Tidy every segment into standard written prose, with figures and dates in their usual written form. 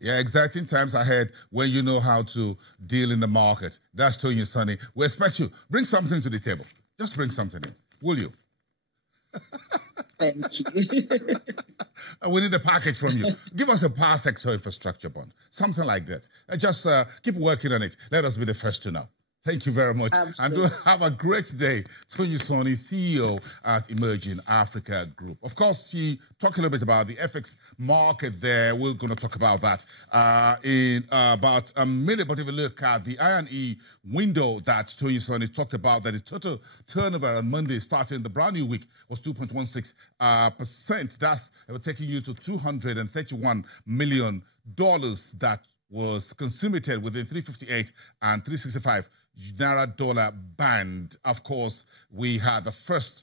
Yeah, exciting times ahead when you know how to deal in the market. That's Tony Sonny. We expect you. Bring something to the table. Just bring something in. Will you? Thank you. We need a package from you. Give us a power sector infrastructure bond. Something like that. Just keep working on it. Let us be the first to know. Thank you very much. Absolutely. And do have a great day. Tony Sonny, CEO at Emerging Africa Group. Of course, she talked a little bit about the FX market there. We're going to talk about that in about a minute. But if you look at the I&E window that Tony Sonny talked about, that the total turnover on Monday, starting the brand new week, was 2.16%. That's taking you to $231 million that was consummated within 358 and 365 Naira dollar band. Of course, we had the first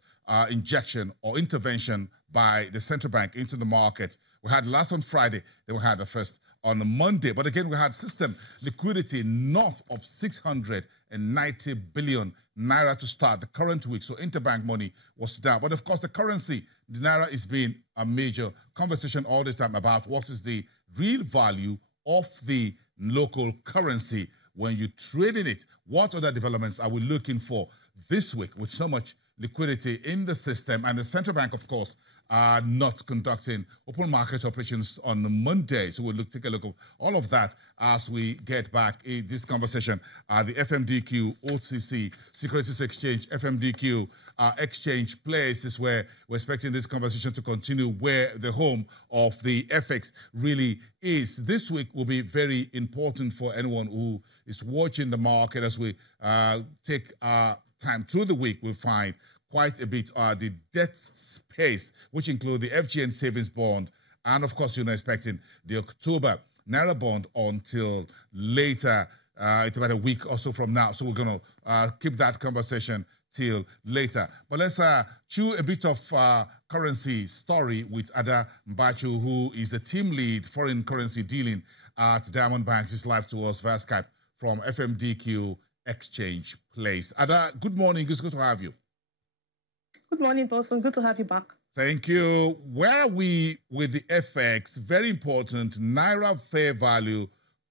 injection or intervention by the central bank into the market. We had last on Friday, then we had the first on the Monday. But again, we had system liquidity north of 690 billion Naira to start the current week. So interbank money was down. But of course, the currency, the Naira, is being a major conversation all this time about what is the real value of the local currency when you trade in it. What other developments are we looking for this week with so much liquidity in the system? And the central bank, of course, are not conducting open market operations on Monday. So we'll take a look at all of that as we get back in this conversation. The FMDQ, OTC, Securities Exchange, FMDQ exchange place is where we're expecting this conversation to continue, where the home of the FX really is. This week will be very important for anyone who is watching the market. As we take our time through the week, we'll find quite a bit the debt space, which include the FGN savings bond, and of course, you're not expecting the October Naira bond until later. It's about a week or so from now. So we're going to keep that conversation till later. But let's chew a bit of currency story with Ada Mbachu, who is the team lead foreign currency dealing at Diamond Bank. She's live to us via Skype from FMDQ Exchange Place. Ada, good morning. It's good to have you. Good morning, Boston. Good to have you back. Thank you. Where are we with the FX? Very important. Naira fair value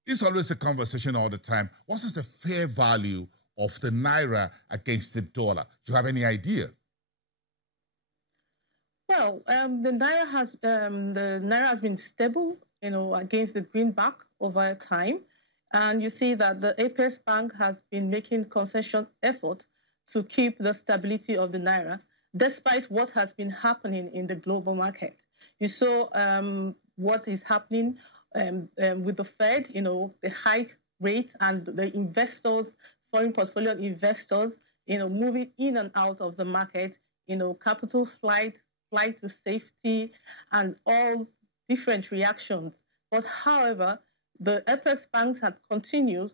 is always a conversation all the time. What is the fair value of the Naira against the dollar? Do you have any idea? Well, the Naira has been stable, against the greenback over time. And you see that the Apex Bank has been making concession effort to keep the stability of the Naira, despite what has been happening in the global market. You saw what is happening with the Fed, the hike rate and the investors, foreign portfolio investors, moving in and out of the market, capital flight to safety, and all different reactions. But however, the Apex banks have continued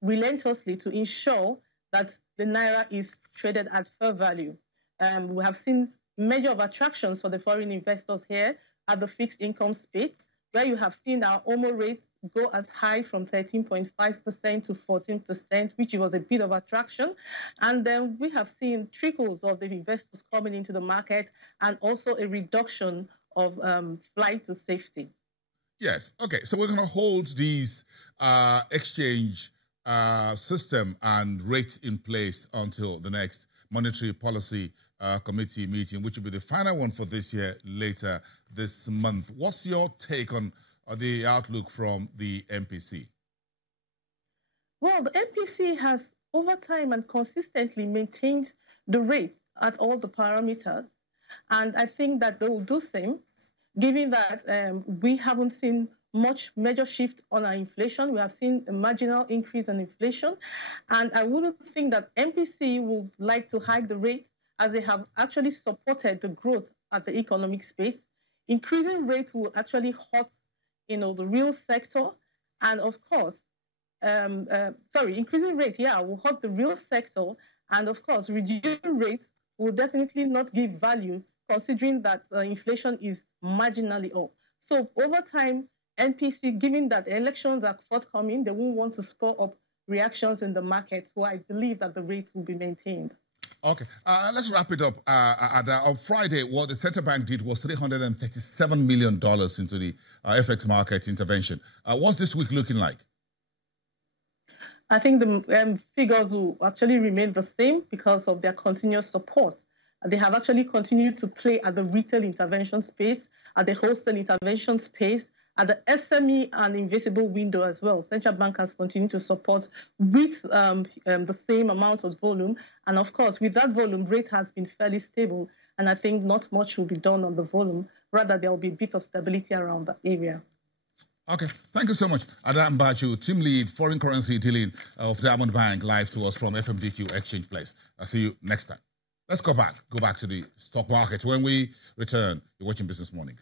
relentlessly to ensure that the Naira is traded at fair value. We have seen measure of attractions for the foreign investors here at the fixed income space, where you have seen our OMO rate go as high from 13.5% to 14%, which was a bit of attraction. And then we have seen trickles of the investors coming into the market and also a reduction of flight to safety. Yes. Okay. So we're going to hold these exchange system and rates in place until the next monetary policy committee meeting, which will be the final one for this year later this month. What's your take on the outlook from the MPC? Well, the MPC has over time and consistently maintained the rate at all the parameters. And I think that they will do the same, given that we haven't seen much major shift on our inflation. We have seen a marginal increase in inflation. And I wouldn't think that MPC would like to hike the rate, as they have actually supported the growth at the economic space. Increasing rates will actually hurt, the real sector. And of course, increasing rate, will hurt the real sector. And of course, reducing rates will definitely not give value, considering that inflation is marginally up. So over time, NPC, given that elections are forthcoming, they won't want to spur up reactions in the market. So I believe that the rates will be maintained. Okay, let's wrap it up. On Friday, what the central bank did was $337 million into the FX market intervention. What's this week looking like? I think the figures will actually remain the same because of their continuous support. They have actually continued to play at the retail intervention space, at the wholesale intervention space, at the SME and invisible window as well. Central bank has continued to support with the same amount of volume. And of course, with that volume, rate has been fairly stable. And I think not much will be done on the volume. Rather, there will be a bit of stability around that area. Okay, thank you so much. Adam Baju, team lead, foreign currency dealing of Diamond Bank, live to us from FMDQ Exchange Place. I'll see you next time. Let's go back to the stock market. When we return, you're watching Business Morning.